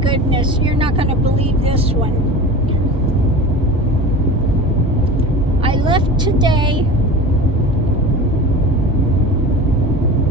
goodness, you're not going to believe this one. I left today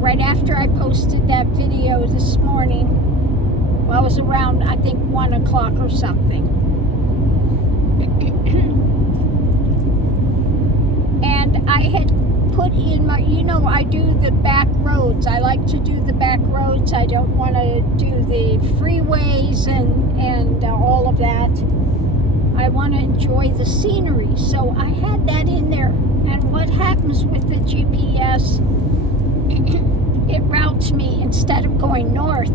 right after I posted that video this morning. Well, it was around, I think, 1 o'clock or something. And I had put in my, I do the back roads. I like to do the back roads. I don't want to do the freeways and all of that. I want to enjoy the scenery. So I had that in there. And what happens with the GPS, it routes me, instead of going north,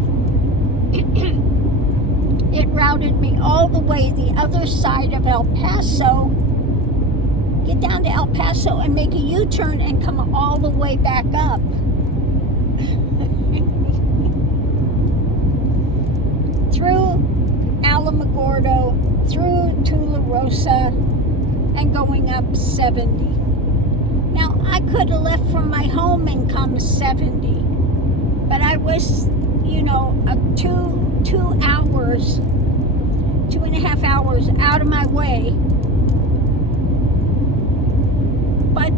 it routed me all the way the other side of El Paso, get down to El Paso and make a U-turn and come all the way back up. Through Alamogordo, through Tularosa, and going up 70. Now, I could have left from my home and come 70, but I was, 2.5 hours out of my way. But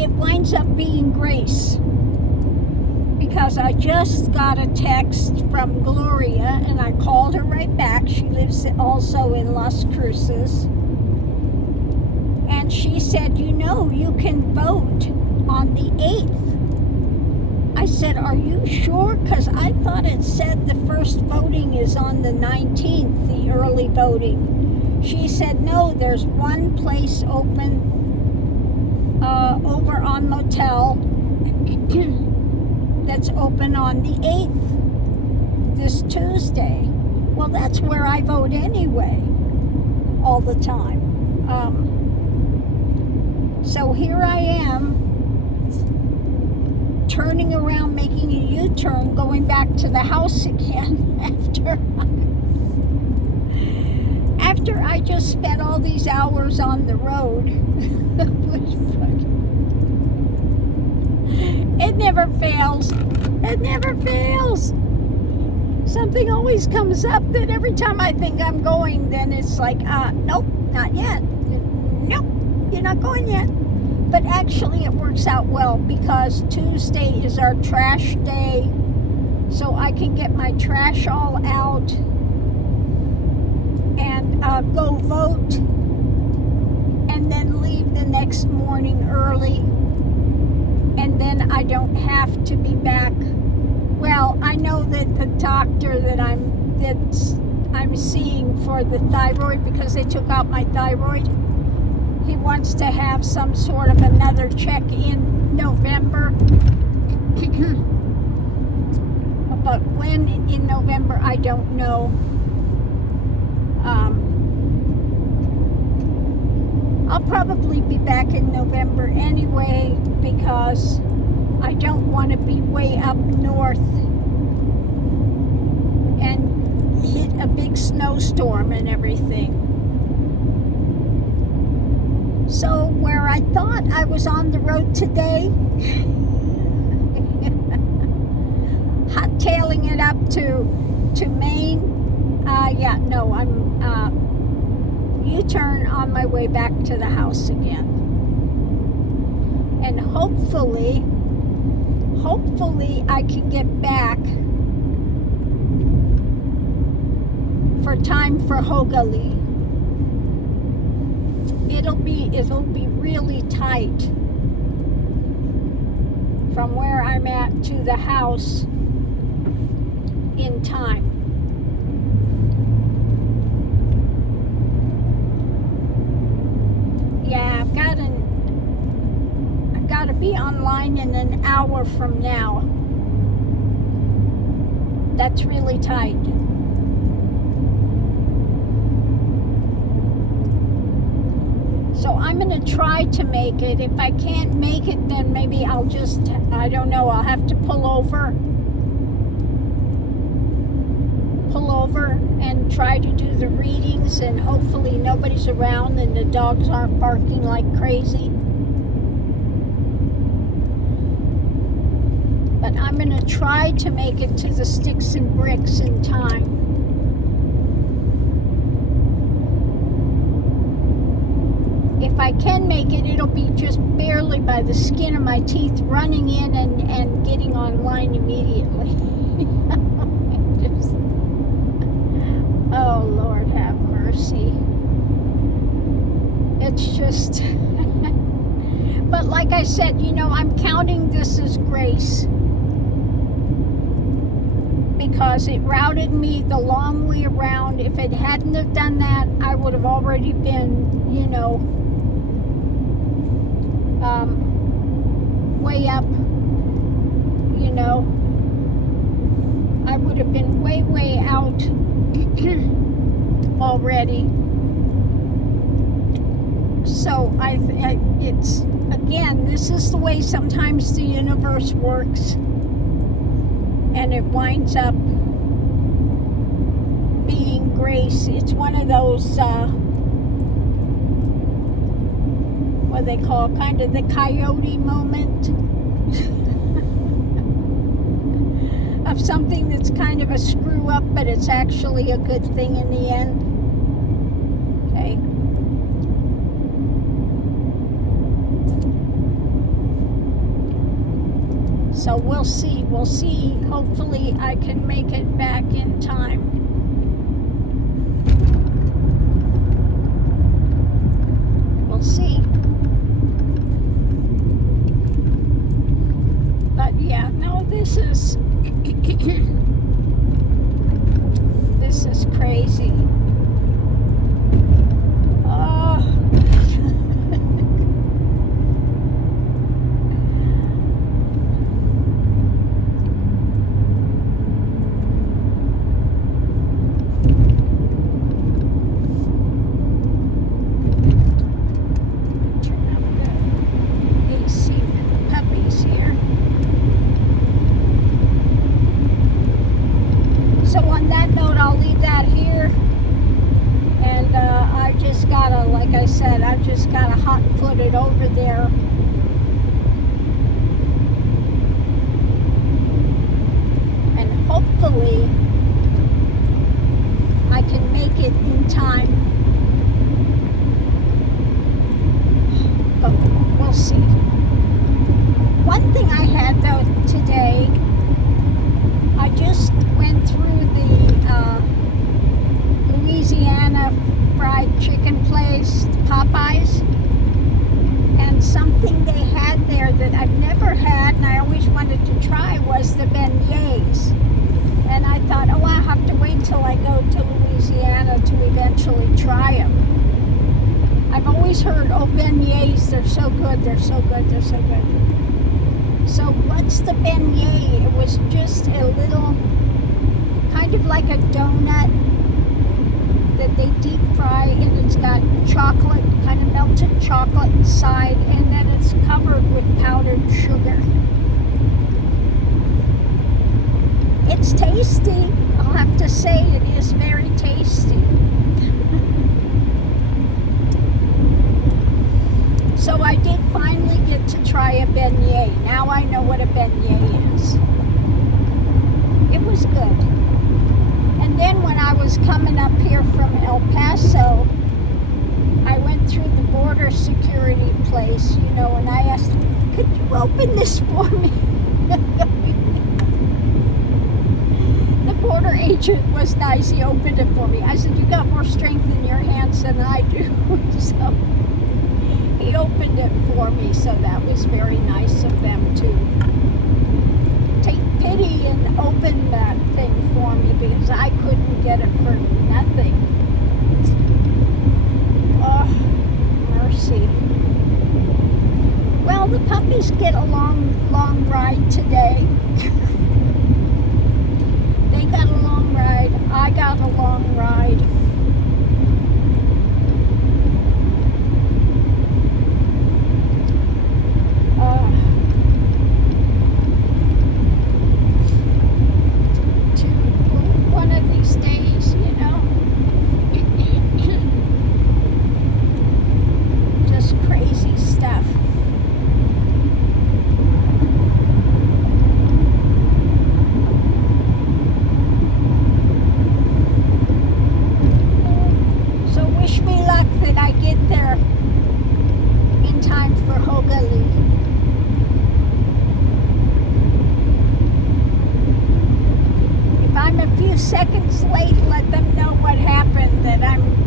it winds up being grace, because I just got a text from Gloria, and I called her right back. She lives also in Las Cruces. And she said, you can vote on the 8th. I said, are you sure? Because I thought it said the first voting is on the 19th, the early voting. She said, no, there's one place open over on Motel that's open on the 8th, this Tuesday. Well, that's where I vote anyway, all the time. So here I am, turning around, making a U-turn, going back to the house again after I just spent all these hours on the road. It never fails. It never fails. Something always comes up that every time I think I'm going, then it's like, nope, not yet. Nope, you're not going yet. But actually it works out well, because Tuesday is our trash day, so I can get my trash all out and go vote, and then leave the next morning early, and then I don't have to be back. Well, I know that the doctor that I'm seeing for the thyroid, because they took out my thyroid, he wants to have some sort of another check in November. But when in November, I don't know. I'll probably be back in November anyway, because I don't want to be way up north and hit a big snowstorm and everything. So where I thought I was on the road today, hot-tailing it up to Maine, I'm U-turn on my way back to the house again. And hopefully I can get back for time for Hogali. It'll be really tight from where I'm at to the house in time. Yeah, I've got to be online in an hour from now. That's really tight. So I'm going to try to make it. If I can't make it, then maybe I'll just, I don't know, I'll have to pull over and try to do the readings, and hopefully nobody's around and the dogs aren't barking like crazy. But I'm going to try to make it to the Sticks and Bricks in time. if I can make it, it'll be just barely by the skin of my teeth, running in and getting online immediately. Just, oh, Lord have mercy. It's just, but like I said, you know, I'm counting this as grace, because it routed me the long way around. If it hadn't have done that, I would have already been, you know, way up, you know. I would have been way out already. So it's, again, this is the way sometimes the universe works, and it winds up being grace. It's one of those, what they call kind of the coyote moment of something that's kind of a screw up, but it's actually a good thing in the end. Okay. So we'll see. We'll see. Hopefully I can make it back in time. We'll see. But yeah, no, this is this is crazy. Oh. Like I said, I've just got to hot-foot it over there. And hopefully I can make it in time. But we'll see. One thing I had though today, I just went through the Louisiana fried chicken place, Popeyes, and something they had there that I've never had and I always wanted to try was the beignets. And I thought, oh, I'll have to wait till I go to Louisiana to eventually try them. I've always heard, oh, beignets, they're so good, they're so good, they're so good. So what's the beignet? It was just a little, kind of like a donut that they deep fry, and it's got chocolate, kind of melted chocolate inside, and then it's covered with powdered sugar. It's tasty. I'll have to say it is very tasty. So I did finally get to try a beignet. Now I know what a beignet is. It was good. And then when I was coming up here from El Paso, I went through the border security place, you know, and I asked, could you open this for me? The border agent was nice. He opened it for me. I said, you got more strength in your hands than I do. So he opened it for me, so that was very nice of them to take pity and open that thing for me, because I couldn't get it for nothing. Oh, mercy. Well, the puppies get a long ride today. They got a long ride. I got a long ride. seconds late, let them know what happened, that I'm,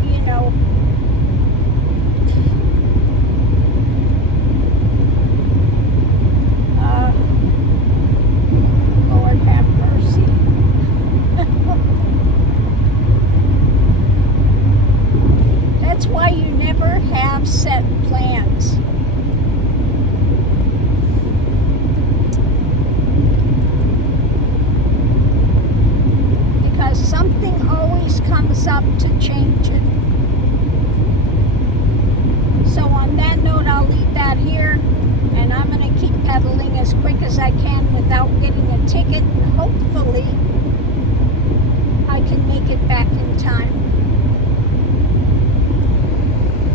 Lord have mercy. That's why you never have set plans. Because something always comes up to change it. So on that note, I'll leave that here, and I'm going to keep pedaling as quick as I can without getting a ticket, and hopefully I can make it back in time.